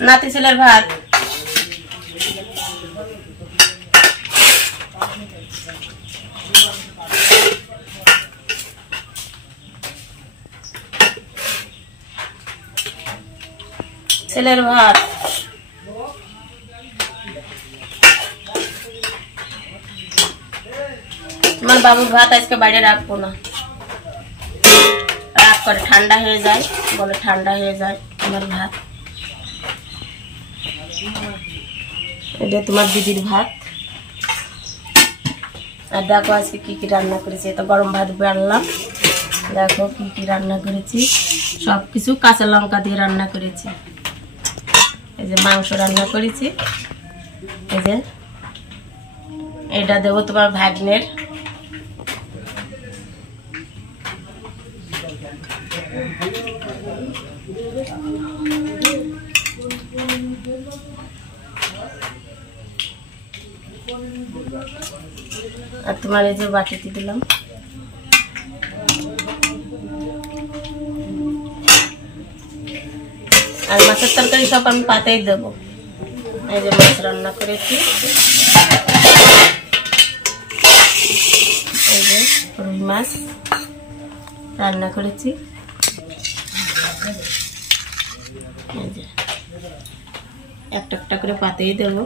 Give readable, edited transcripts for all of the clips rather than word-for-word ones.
নাতি ছেলের ভাত। ছেলের ভাত। তোমার বাবুর ভাত আজকে বাইরে রাখবো না, রাগ করে, ঠান্ডা হয়ে যায় বলে, ঠান্ডা হয়ে যায় আমার ভাত। এটা তোমার দিদির ভাত। আর দেখো আজকে কি কি রান্না করেছি। তো গরম ভাত বাড়লাম, দেখো কি কি রান্না করেছি, সবকিছু কাঁচা লঙ্কা দিয়ে রান্না করেছি। এই যে মাংস রান্না করেছি, এই যে এটা দেবো তোমার ভাগ্নের। আর তোমার এই যে বাটিতে দিলাম। আর মাছের তরকারি সব আমি পাতেই দেবো। এই যে মাছ রান্না করেছি, এই যে রুই মাছ রান্না করেছি, এই যে একটা একটা করে পাতেই দেবো।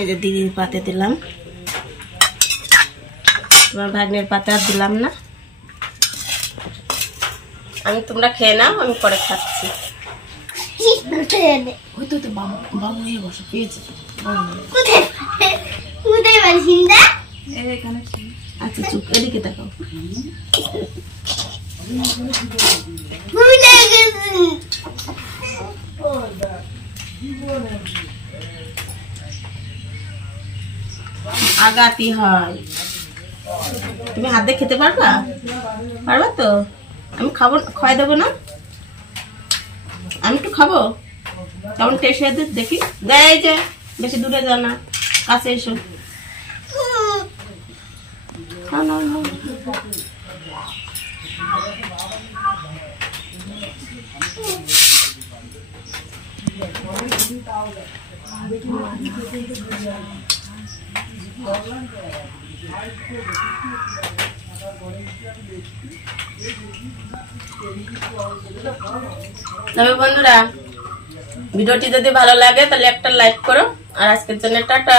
এই যে দিদির পাতে দিলাম, তোমার ভাগ্নের পাতে আর দিলাম না। আমি, তোমরা খেয়ে নাও, আমি পরে খাচ্ছি। আচ্ছা চুপ, এদিকে তাকাও। আগাতি হয়, তুমি হাত দিয়ে খেতে পারবা? পারবা তো? আমি খাবো, খাওয়াই দেবো না? আমি একটু খাবো, কেমন টেস্ট দেখি। দেয় যে বেশি দূরে যা না, কাছে এসো। তবে বন্ধুরা, ভিডিওটি যদি ভালো লাগে তাহলে একটা লাইক করো। আর আজকের জন্য টাটা।